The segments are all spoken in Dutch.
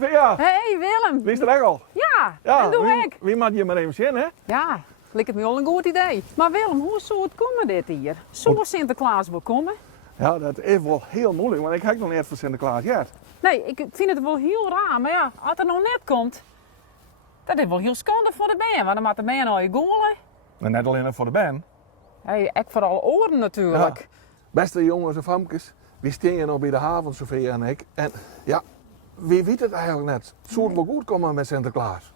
Sophia. Hey Willem. Wie is er echt al? Ja, Ja, dat doe wie, ik. wie maakt je maar even zien, hè? Ja, lijkt het me al een goed idee. Maar Willem, hoe zou het komen dit hier? Zou Sinterklaas wel komen? Ja, dat is wel heel moeilijk, want ik heb nog niet voor Sinterklaas gehad. Nee, ik vind het wel heel raar. Maar ja, als het nog net komt, dat is wel heel schande voor de band. Want dan maakt de band al je goalen. Maar net alleen voor de band. Hey, ik vooral oren natuurlijk. Ja. Beste jongens en famkes, we staan nog bij de haven, Sophia en ik. En ja, wie weet het eigenlijk net? Het zou wel goed komen met Sinterklaas.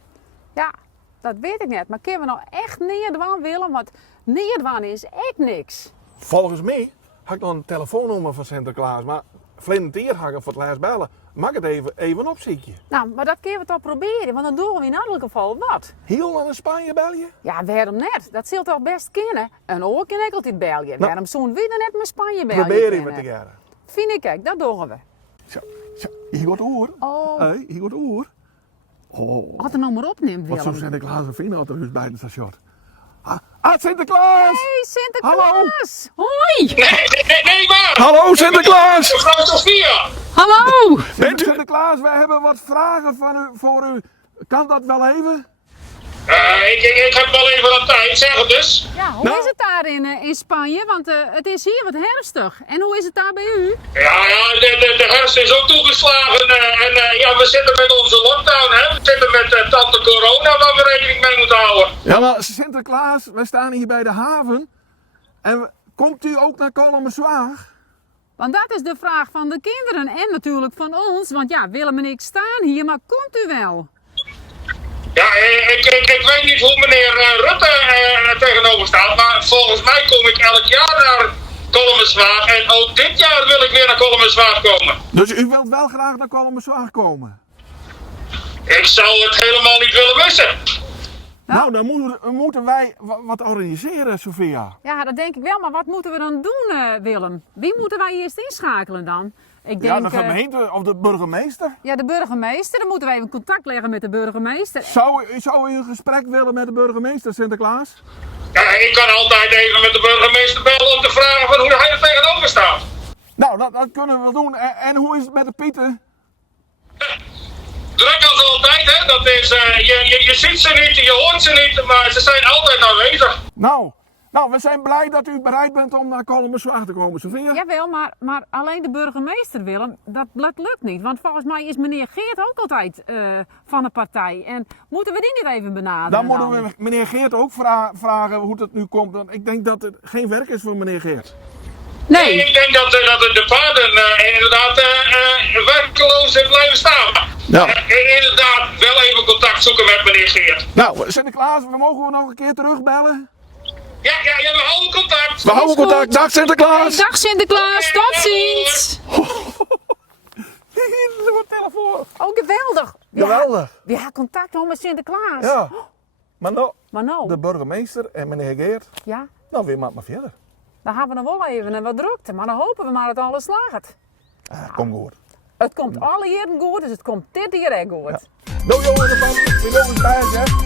Ja, dat weet ik net. Maar kunnen we nou echt neerdwaan, Willem? Want neerdwaan is echt niks. Volgens mij had ik nog een telefoonnummer van Sinterklaas, maar vlinder hier ga ik voor het laatst bellen. Mag het even op, zie je? Nou, maar dat kunnen we toch proberen, want dan doen we in elk geval wat. Heel naar Spanje bel je? Ja, waarom net? Dat zult toch best kennen. En ook kan ik altijd België. Waarom zo'n wie dan net met Spanje België Probeer kennen? even te gaan. Vind ik, kijk, dat doen we. Zo, hier wordt oor. Oh. Hey, hier wordt oor. Oh, Had er nou maar opneemt, wat zou Willem. Sinterklaas een vriend altijd dus bij het station. Ah, Sinterklaas! Hey, Sinterklaas! Hoi! Nee, maar! Hallo Sinterklaas! Mevrouw Sophia! Hallo! Bent u Sinterklaas? Wij hebben wat vragen voor u. Kan dat wel even? Ik heb wel even wat tijd, zeg het dus. Ja, hoe Nou. is het daar in Spanje? Want het is hier wat herfstig. En hoe is het daar bij u? Ja, de herfst is ook toegeslagen ja, we zitten met onze lockdown, hè. We zitten met tante corona waar we rekening mee moeten houden. Ja, maar Sinterklaas, wij staan hier bij de haven. En komt u ook naar Kolmerswaag? Want dat is de vraag van de kinderen en natuurlijk van ons. Want ja, Willem en ik staan hier, maar komt u wel? Ja, ik weet niet hoe meneer Rutte tegenover staat, maar volgens mij kom ik elk jaar naar Kolmerswaag. En ook dit jaar wil ik weer naar Kolmerswaag komen. Dus u wilt wel graag naar Kolmerswaag komen? Ik zou het helemaal niet willen missen. Ja. Nou, dan moeten wij wat organiseren, Sophia. Ja, dat denk ik wel. Maar wat moeten we dan doen, Willem? Wie moeten wij eerst inschakelen dan? Ik Ja, denk, de gemeente of de burgemeester. ja, de burgemeester. Dan moeten wij even contact leggen met de burgemeester. Zou u een gesprek willen met de burgemeester, Sinterklaas? Ja, ik kan altijd even met de burgemeester bellen om te vragen van hoe hij er tegenover staat. Nou, dat kunnen we wel doen. En hoe is het met de Pieten? Druk als altijd, hè. Dat is, je ziet ze niet, je hoort ze niet, maar ze zijn altijd aanwezig. Nou, we zijn blij dat u bereid bent om naar Kolmerswaag te komen, Sophia. Jawel, maar alleen de burgemeester, Willem, dat lukt niet. Want volgens mij is meneer Geert ook altijd van de partij. En moeten we die niet even benaderen? Dan moeten we meneer Geert ook vragen hoe het nu komt. Want ik denk dat het geen werk is voor meneer Geert. Nee. Ik denk dat de paarden inderdaad werkeloos blijven staan. Ja. Inderdaad, wel even contact zoeken met meneer Geert. Nou, Sinterklaas, mogen we nog een keer terugbellen? Ja, we houden contact. We houden goed. contact. Dag Sinterklaas! Dag Sinterklaas, tot ziens! Hier is mijn telefoon. Oh, geweldig! Geweldig. Ja, contact nog met Sinterklaas. Ja. Maar nou, Maar nou, de burgemeester en meneer Geert, ja, nou weer maar verder. dan hebben we nog wel even wat drukte. Maar dan hopen we maar dat alles slaagt. Kom goed. Het komt alle jaren goed, dus het komt dit jaar echt goed. Nou jongens, we doen het thuis, hè.